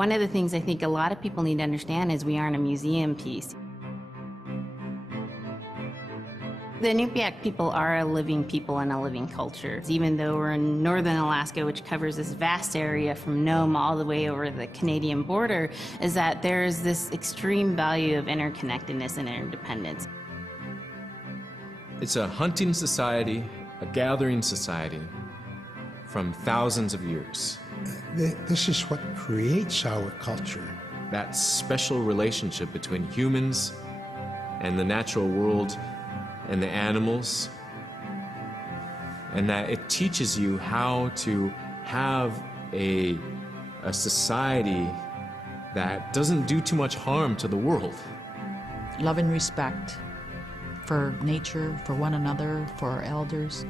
One of the things I think a lot of people need to understand is we aren't a museum piece. The Inupiaq people are a living people and a living culture. Even though we're in northern Alaska, which covers this vast area from Nome all the way over the Canadian border, is that there's this extreme value of interconnectedness and interdependence. It's a hunting society, a gathering society from thousands of years. This is what creates our culture. That special relationship between humans and the natural world and the animals, and that it teaches you how to have a society that doesn't do too much harm to the world. Love and respect for nature, for one another, for our elders.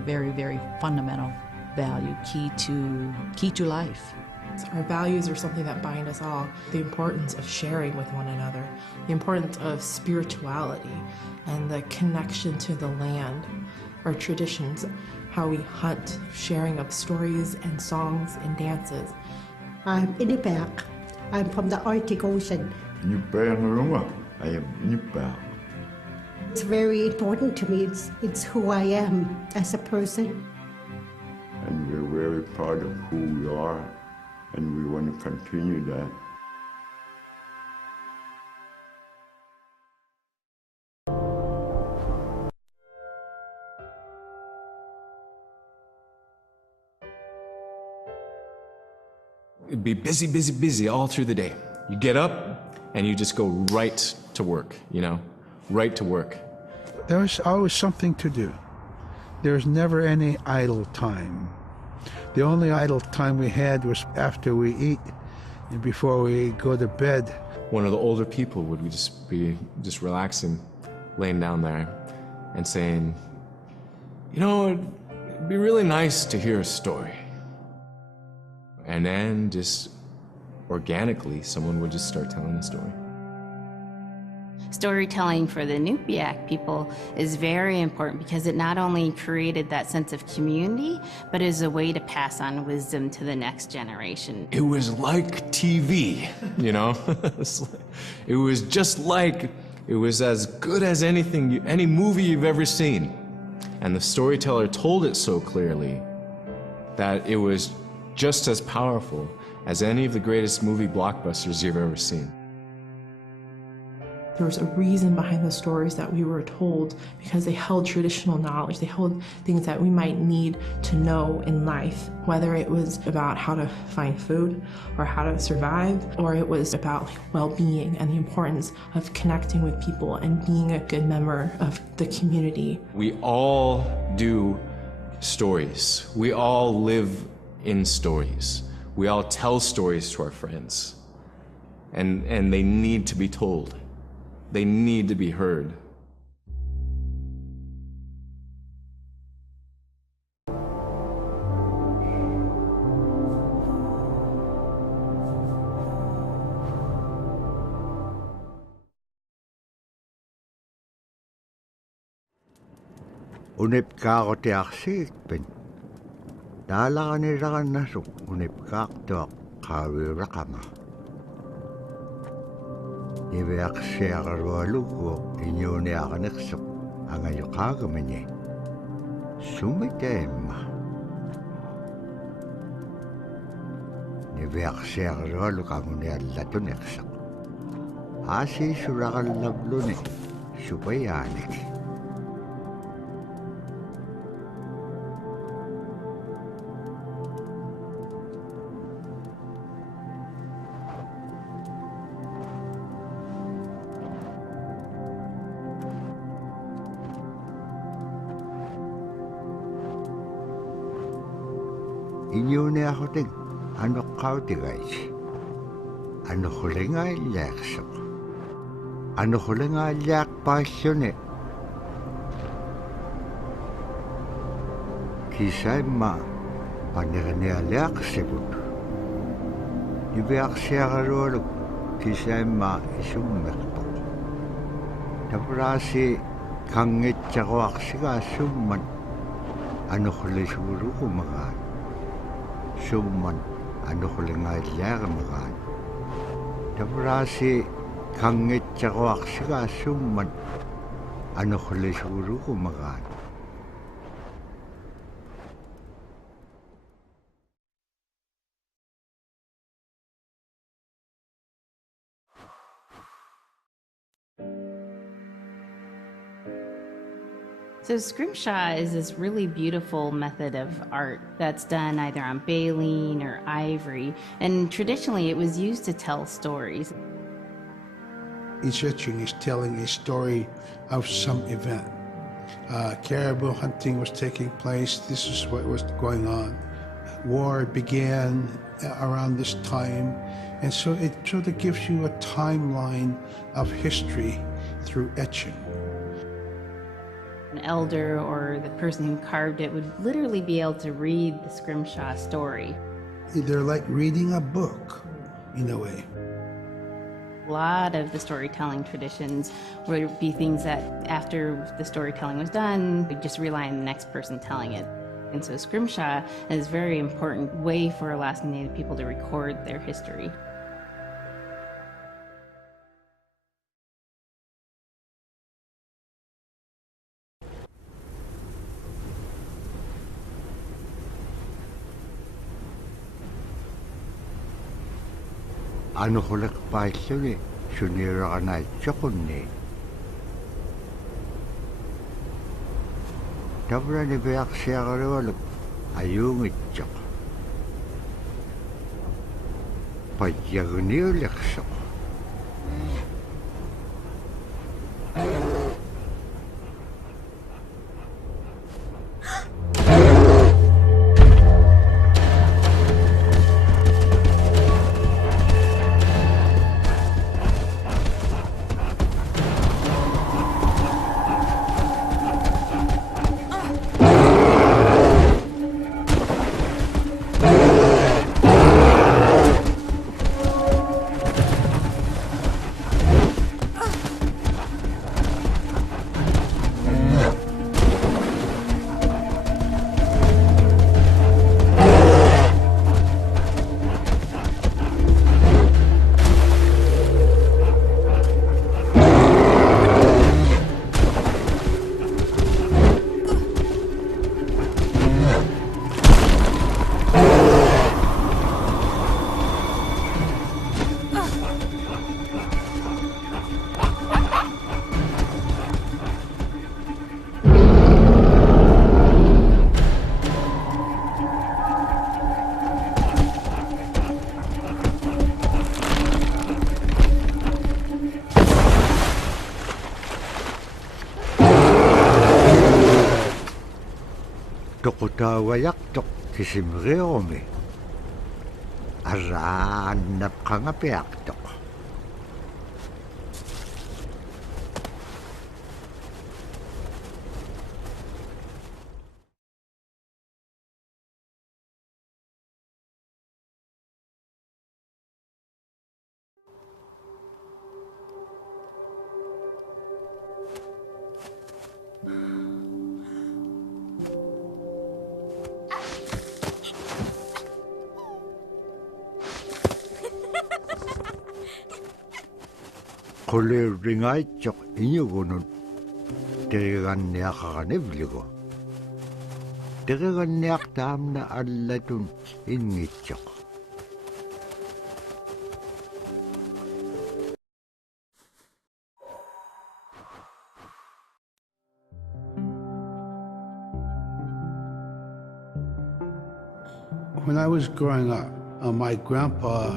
Very, very fundamental value, key to life. Our values are something that bind us all. The importance of sharing with one another, the importance of spirituality, and the connection to the land, our traditions, how we hunt, sharing of stories and songs and dances. I'm Inupiaq. I'm from the Arctic Ocean. I am Inupiaq. It's very important to me. It's who I am as a person. And we're very proud of who we are, and we want to continue that. It'd be busy, busy, busy all through the day. You get up and you just go right to work, right to work. There was always something to do. There was never any idle time. The only idle time we had was after we eat and before we go to bed. One of the older people would be relaxing, laying down there and saying, it'd be really nice to hear a story. And then just organically, someone would just start telling a story. Storytelling for the Inupiaq people is very important because it not only created that sense of community, but is a way to pass on wisdom to the next generation. It was like TV, It was just like, it was as good as any movie you've ever seen. And the storyteller told it so clearly that it was just as powerful as any of the greatest movie blockbusters you've ever seen. There was a reason behind the stories that we were told because they held traditional knowledge. They held things that we might need to know in life, whether it was about how to find food or how to survive, or it was about well-being and the importance of connecting with people and being a good member of the community. We all do stories. We all live in stories. We all tell stories to our friends. And they need to be told. They need to be heard. Unipkaaq tiaqsiikpin. Taalaqanilaqannasuk unipkaaq tuaq qaaviuraqama. Niveaqsiaqarualugu iñuuniaqaneqsuq angayuqaagamini. Sumiteemma. Niveaqsiaqarualugu anguniallatuneqsuq. Aasiisuraqallavluni supayaanik. Iñuuniaqhutik anuqqautigait. Anuqhulingailliaqsuq. Anuqhulingailliaqpaalluni. Kisaimma paniqnialiaqsivut. Niveaqsiaqarualuk kisaimma isummeqtuq. Tapraasi kangitsaquaqsigaasumman anuqhulisuuruqumagaan. Summan anuqhulingailliaqamagaan. Tabrasi kangit chawak siga summan ano khule shuru kumagan. So scrimshaw is this really beautiful method of art that's done either on baleen or ivory, and traditionally it was used to tell stories. Each etching is telling a story of some event. Caribou hunting was taking place. This is what was going on. War began around this time, and so it sort of gives you a timeline of history through etching. An elder or the person who carved it would literally be able to read the scrimshaw story. They're like reading a book, in a way. A lot of the storytelling traditions would be things that after the storytelling was done, we just rely on the next person telling it. And so scrimshaw is a very important way for Alaskan Native people to record their history. Ano khulek paisuri sunira kana chokunni. Tabra ni beak siyagarewaluk ayungit chok. Pajaguniulik sok. Tokotawayak tok kisimreome. Araan napkangapiak tok. Kole ringay chok inyo gunun. Teregan niya kakanibli ko. Teregan niya tam na alatun ingit chok. When I was growing up, my grandpa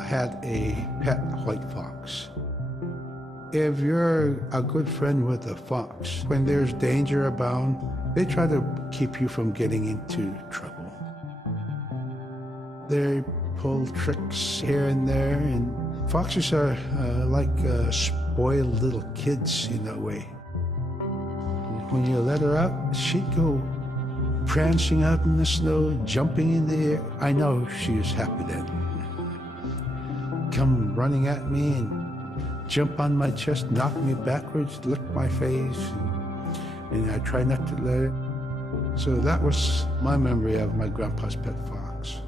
had a pet white fox. If you're a good friend with a fox, when there's danger abound, they try to keep you from getting into trouble. They pull tricks here and there, and foxes are like spoiled little kids in a way. When you let her out, she'd go prancing out in the snow, jumping in the air. I know she was happy then. Come running at me and jump on my chest, knock me backwards, lick my face, and I try not to let it. So that was my memory of my grandpa's pet fox.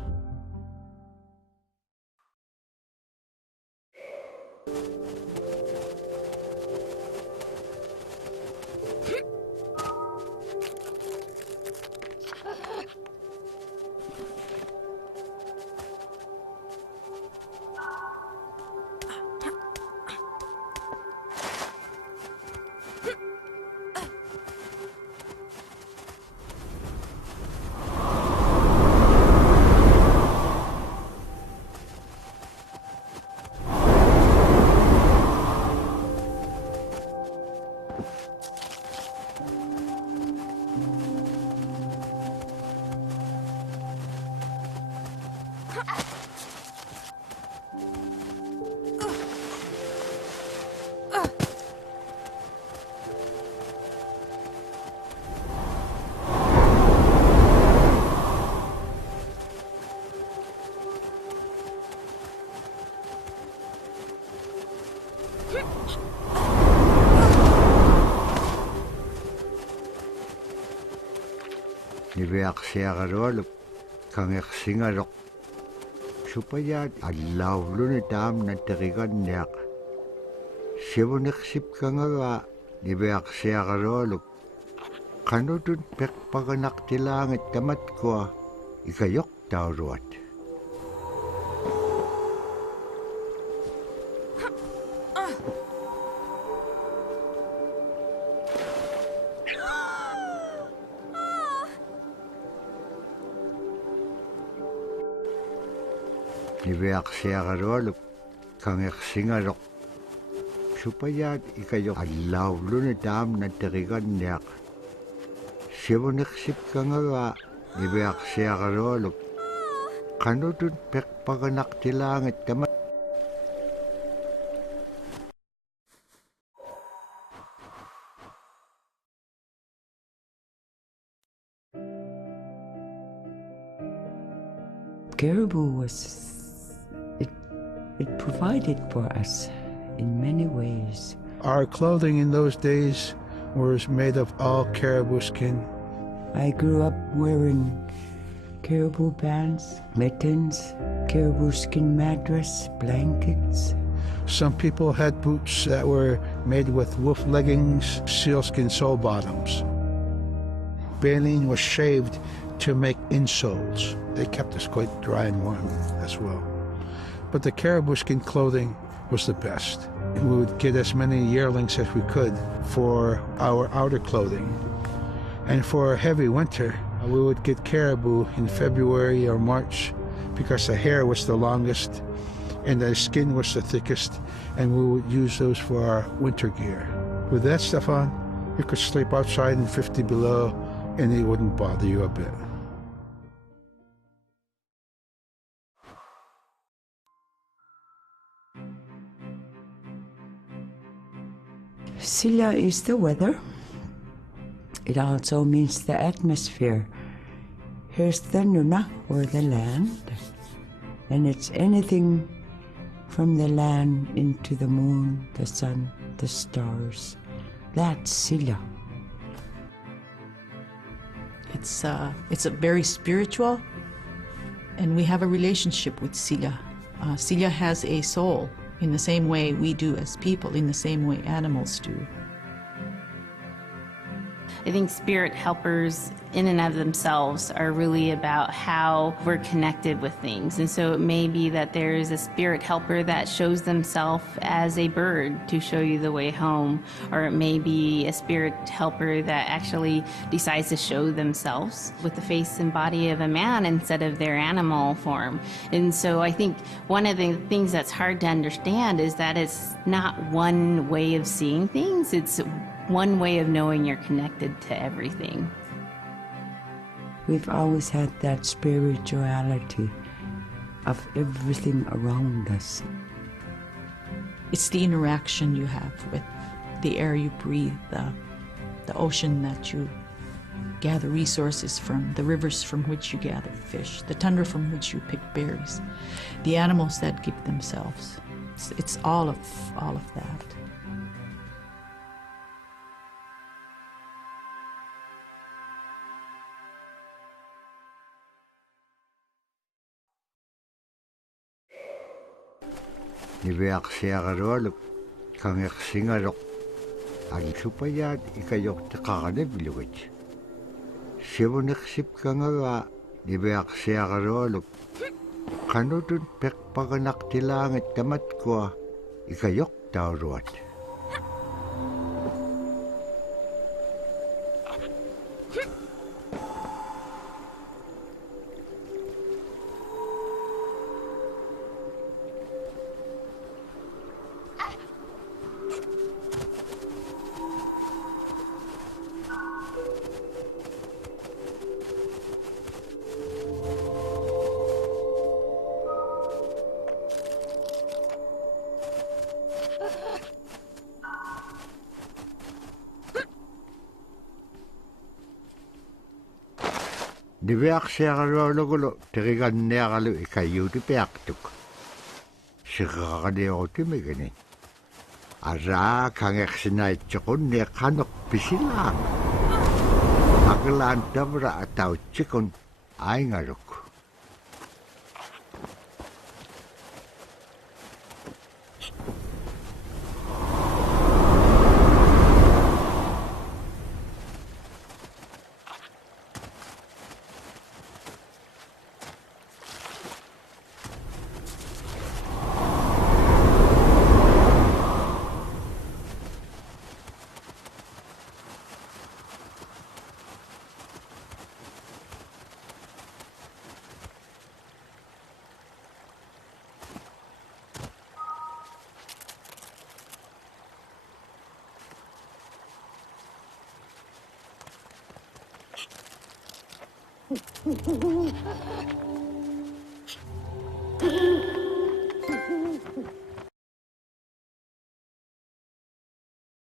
niveaksiagarualuk kangersingalok supaya allauluni taam natteriganniaq sivuneqsip kangaga niveaksiagarualuk qanutun peqpaganaqtilaangit tamatkua ikayoqtauruat niveaksiagarualuk kangersingalok supaya ikayoq allauluni taam natteriganniaq sivuneqsip kangaga niveaksiagarualuk qanutun peqpaganaqtilaangit tamat Caribou it provided for us in many ways. Our clothing in those days was made of all caribou skin. I grew up wearing caribou pants, mittens, caribou skin mattress, blankets. Some people had boots that were made with wolf leggings, sealskin sole bottoms. Baleen was shaved to make insoles. They kept us quite dry and warm as well. But the caribou skin clothing was the best. We would get as many yearlings as we could for our outer clothing. And for a heavy winter, we would get caribou in February or March because the hair was the longest and the skin was the thickest, and we would use those for our winter gear. With that stuff on, you could sleep outside in 50 below and it wouldn't bother you a bit. Silla is the weather. It also means the atmosphere. Here's the nuna, or the land. And it's anything from the land into the moon, the sun, the stars. That's Silla. It's a very spiritual, and we have a relationship with Silla. Silla has a soul in the same way we do as people, in the same way animals do. I think spirit helpers in and of themselves are really about how we're connected with things. And so it may be that there is a spirit helper that shows themselves as a bird to show you the way home, or it may be a spirit helper that actually decides to show themselves with the face and body of a man instead of their animal form. And so I think one of the things that's hard to understand is that it's not one way of seeing things, it's one way of knowing you're connected to everything. We've always had that spirituality of everything around us. It's the interaction you have with the air you breathe, the ocean that you gather resources from, the rivers from which you gather fish, the tundra from which you pick berries, the animals that give themselves. It's all of that. niveaksiagarualuk kangersingalok supaya ikayoqteqaranivilugit sivuneqsip kangaga niveaksiagarualuk qanutun peqpaganaqtilaangit tamatkua ikayoqtauruat niveaksiagarualugulu teriganniagalu ikayuuti piaqtuk siqaqaniortimigani araa kangersinaitsoqunni qaneq pisilaaq Agalaan tabra atau chikon ay ngaruk.